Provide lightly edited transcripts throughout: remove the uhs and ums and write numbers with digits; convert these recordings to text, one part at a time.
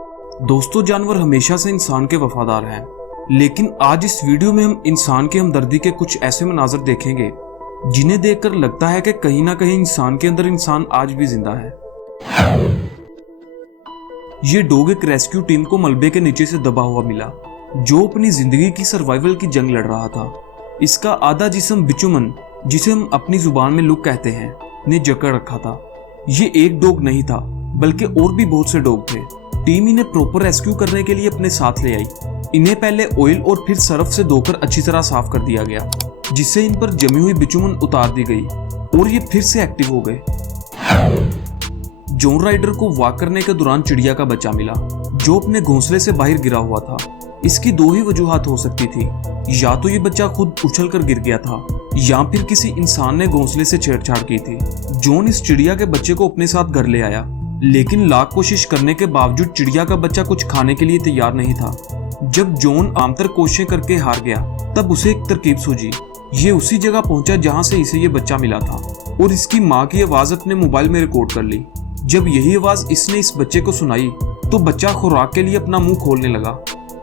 दोस्तों, जानवर हमेशा से इंसान के वफादार हैं, लेकिन आज इस वीडियो में हम इंसान की हमदर्दी के कुछ ऐसे मनाजर देखेंगे जिन्हें देखकर लगता है कि कहीं ना कहीं इंसान के अंदर इंसान आज भी जिंदा है। ये डॉग एक रेस्क्यू टीम को मलबे के नीचे से दबा हुआ मिला, जो अपनी जिंदगी की सर्वाइवल की जंग लड़ रहा था। इसका आधा जिस्म बिचुमन, जिसे हम अपनी जुबान में लुक कहते हैं, ने जकड़ रखा था। ये एक डॉग नहीं था, बल्कि और भी बहुत से डॉग थे। टीम इन्हें प्रॉपर रेस्क्यू करने के लिए अपने साथ ले आई। इन्हें पहले ऑयल और फिर सर्फ से धोकर अच्छी तरह साफ कर दिया गया, जिससे इन पर जमी हुई बिचुमन उतार दी गई और ये फिर से एक्टिव हो गए। जॉन राइडर को वॉक करने के दौरान चिड़िया का बच्चा मिला, जो अपने घोंसले से बाहर गिरा हुआ था। इसकी दो ही वजूहात हो सकती थी, या तो ये बच्चा खुद उछलकर गिर गया था, या फिर किसी इंसान ने घोंसले से छेड़छाड़ की थी। जॉन इस चिड़िया के बच्चे को अपने साथ घर ले आया, लेकिन लाख कोशिश करने के बावजूद चिड़िया का बच्चा कुछ खाने के लिए तैयार नहीं था। जब जॉन आमतर कोशिशें करके हार गया, तब उसे एक तरकीब सूझी। ये उसी जगह पहुंचा जहां से इसे ये बच्चा मिला था, और इसकी माँ की आवाज अपने मोबाइल में रिकॉर्ड कर ली। जब यही आवाज इसने इस बच्चे को सुनाई, तो बच्चा खुराक के लिए अपना मुंह खोलने लगा।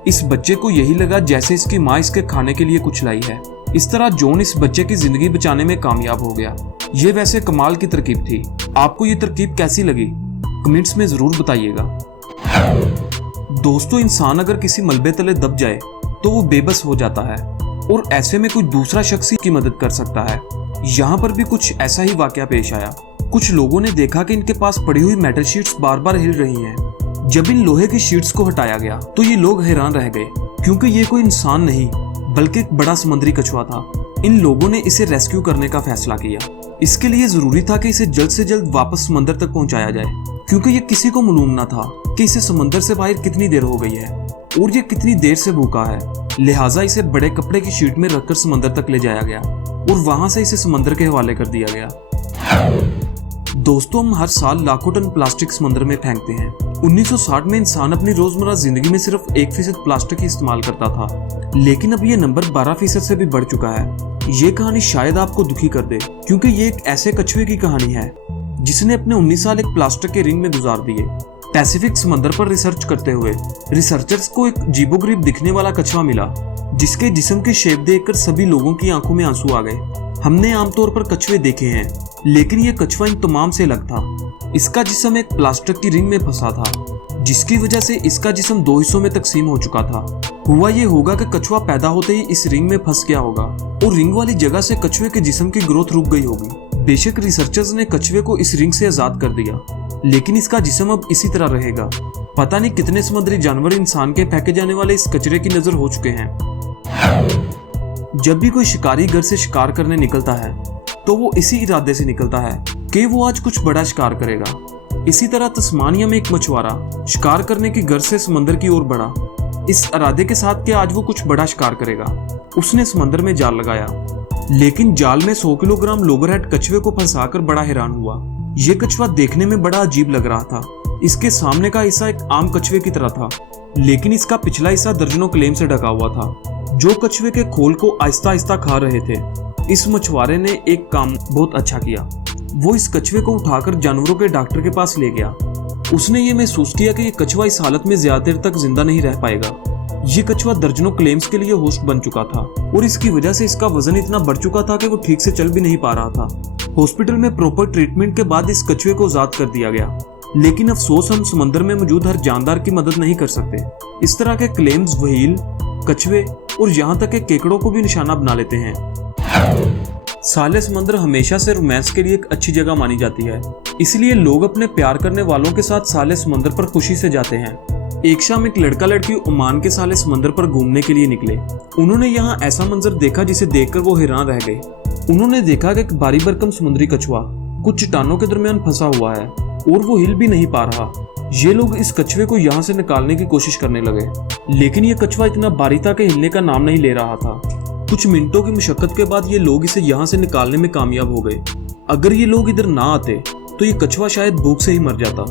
इस बच्चे को यही लगा जैसे इसकी माँ इसके खाने के लिए कुछ लाई है। इस तरह जॉन इस बच्चे की जिंदगी बचाने में कामयाब हो गया। ये वैसे कमाल की तरकीब थी। आपको ये तरकीब कैसी लगी, कमेंट्स में जरूर बताइएगा। दोस्तों, इंसान अगर किसी मलबे तले दब जाए तो वो बेबस हो जाता है, और ऐसे में कोई दूसरा शख्स की मदद कर सकता है। यहाँ पर भी कुछ ऐसा ही वाकया पेश आया। कुछ लोगों ने देखा कि इनके पास पड़ी हुई मेटल शीट्स बार बार हिल रही हैं। जब इन लोहे की शीट्स को हटाया गया तो ये लोग हैरान रह गए, क्योंकि ये कोई इंसान नहीं बल्कि एक बड़ा समुद्री कछुआ था। इन लोगों ने इसे रेस्क्यू करने का फैसला किया। इसके लिए जरूरी था कि इसे जल्द से जल्द वापस समंदर तक पहुंचाया जाए, क्योंकि ये किसी को मालूम न था कि इसे समंदर से बाहर कितनी देर हो गई है और ये कितनी देर से भूखा है। लिहाजा इसे बड़े कपड़े की शीट में रखकर समंदर तक ले जाया गया और वहां से इसे समंदर के हवाले कर दिया गया। दोस्तों, हम हर साल लाखों टन प्लास्टिक समंदर में फेंकते हैं। 1960 में इंसान अपनी रोजमर्रा जिंदगी में सिर्फ 1% प्लास्टिक ही इस्तेमाल करता था, लेकिन अब ये नंबर 12% से भी बढ़ चुका है। ये कहानी शायद आपको दुखी कर दे, क्योंकि ये एक ऐसे कछुए की कहानी है जिसने अपने 19 साल एक प्लास्टिक के रिंग में गुजार दिए। पैसिफिक समंदर पर रिसर्च करते हुए रिसर्चर्स को एक अजीबोगरीब दिखने वाला कछुआ मिला, जिसके जिस्म की शेप देखकर सभी लोगों की आंखों में आंसू आ गए। हमने आमतौर पर कछुए देखे हैं, लेकिन ये कछुआ इन तमाम से अलग था। इसका जिस्म एक प्लास्टिक की रिंग में फंसा था, जिसकी वजह से इसका जिस्म दो हिस्सों में तकसीम हो चुका था। हुआ ये होगा कि कछुआ पैदा होते ही इस रिंग में फंस गया होगा और रिंग वाली जगह से कछुए के जिस्म की ग्रोथ रुक गई होगी। बेशक रिसर्चर्स ने कछुए को इस रिंग से आजाद कर दिया, लेकिन इसका जिस्म अब इसी तरह रहेगा। पता नहीं कितने समुद्री जानवर इंसान के फेंके जाने वाले इस कचरे की नजर हो चुके हैं। जब भी कोई शिकारी घर से शिकार करने निकलता है, तो वो इसी इरादे से निकलता है कि वो आज कुछ बड़ा शिकार करेगा। इसी तरह तस्मानिया में एक मछुआरा शिकार करने की घर से समंदर की ओर बढ़ा, इस इरादे के साथ कि आज वो कुछ बड़ा शिकार करेगा। उसने समंदर में जाल लगाया, लेकिन जाल में 100 किलोग्राम लोगरहेड कछुए को फंसाकर बड़ा हैरान हुआ। ये कछुआ देखने में बड़ा अजीब लग रहा था। इसके सामने का हिस्सा एक आम कछुए की तरह था, लेकिन इसका पिछला हिस्सा दर्जनों क्लेम से ढका हुआ था, जो कछुए के खोल को आहिस्ता आहिस्ता खा रहे थे। इस मछुआरे ने एक काम बहुत अच्छा किया। वो इस कछुए को उठाकर जानवरों के डॉक्टर के पास ले गया। उसने ये महसूस किया कि ये कछुआ इस हालत में ज्यादा देर तक जिंदा नहीं रह पाएगा। ये कछुआ दर्जनों क्लेम्स के लिए होस्ट बन चुका था, और इसकी वजह से इसका वजन इतना बढ़ चुका था कि वो ठीक से चल भी नहीं पा रहा था। हॉस्पिटल में प्रॉपर ट्रीटमेंट के बाद इस कछुए को आजाद कर दिया गया, लेकिन अफसोस हम समंदर में मौजूद हर जानदार की मदद नहीं कर सकते। इस तरह के क्लेम्स व्हेल, कछुए और यहाँ तक के केकड़ों को भी निशाना बना लेते हैं। साले समंदर हमेशा से रोमांस के लिए एक अच्छी जगह मानी जाती है, इसलिए लोग अपने प्यार करने वालों के साथ साले समंदर पर खुशी से जाते हैं। एक शाम एक लड़का लड़की ओमान के साले समंदर पर घूमने के लिए निकले। उन्होंने यहाँ ऐसा मंजर देखा जिसे देखकर वो हैरान रह गए। उन्होंने देखा कि एक भारी भरकम समुद्री कछुआ कुछ चट्टानों के दरमियान फंसा हुआ है और वो हिल भी नहीं पा रहा। ये लोग इस कछुए को यहाँ से निकालने की कोशिश करने लगे, लेकिन ये कछुआ इतना भारी था कि हिलने का नाम नहीं ले रहा था। कुछ मिनटों की मशक्कत के बाद ये लोग इसे यहाँ से निकालने में कामयाब हो गए। अगर ये लोग इधर ना आते तो ये कछुआ शायद भूख से ही मर जाता।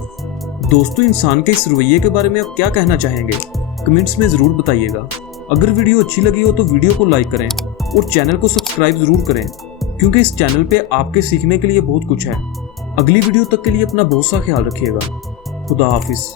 दोस्तों, इंसान के इस रवैये के बारे में आप क्या कहना चाहेंगे, कमेंट्स में जरूर बताइएगा। अगर वीडियो अच्छी लगी हो तो वीडियो को लाइक करें और चैनल को सब्सक्राइब जरूर करें, क्योंकि इस चैनल पे आपके सीखने के लिए बहुत कुछ है। अगली वीडियो तक के लिए अपना बहुत सा ख्याल रखिएगा। खुदा हाफिज।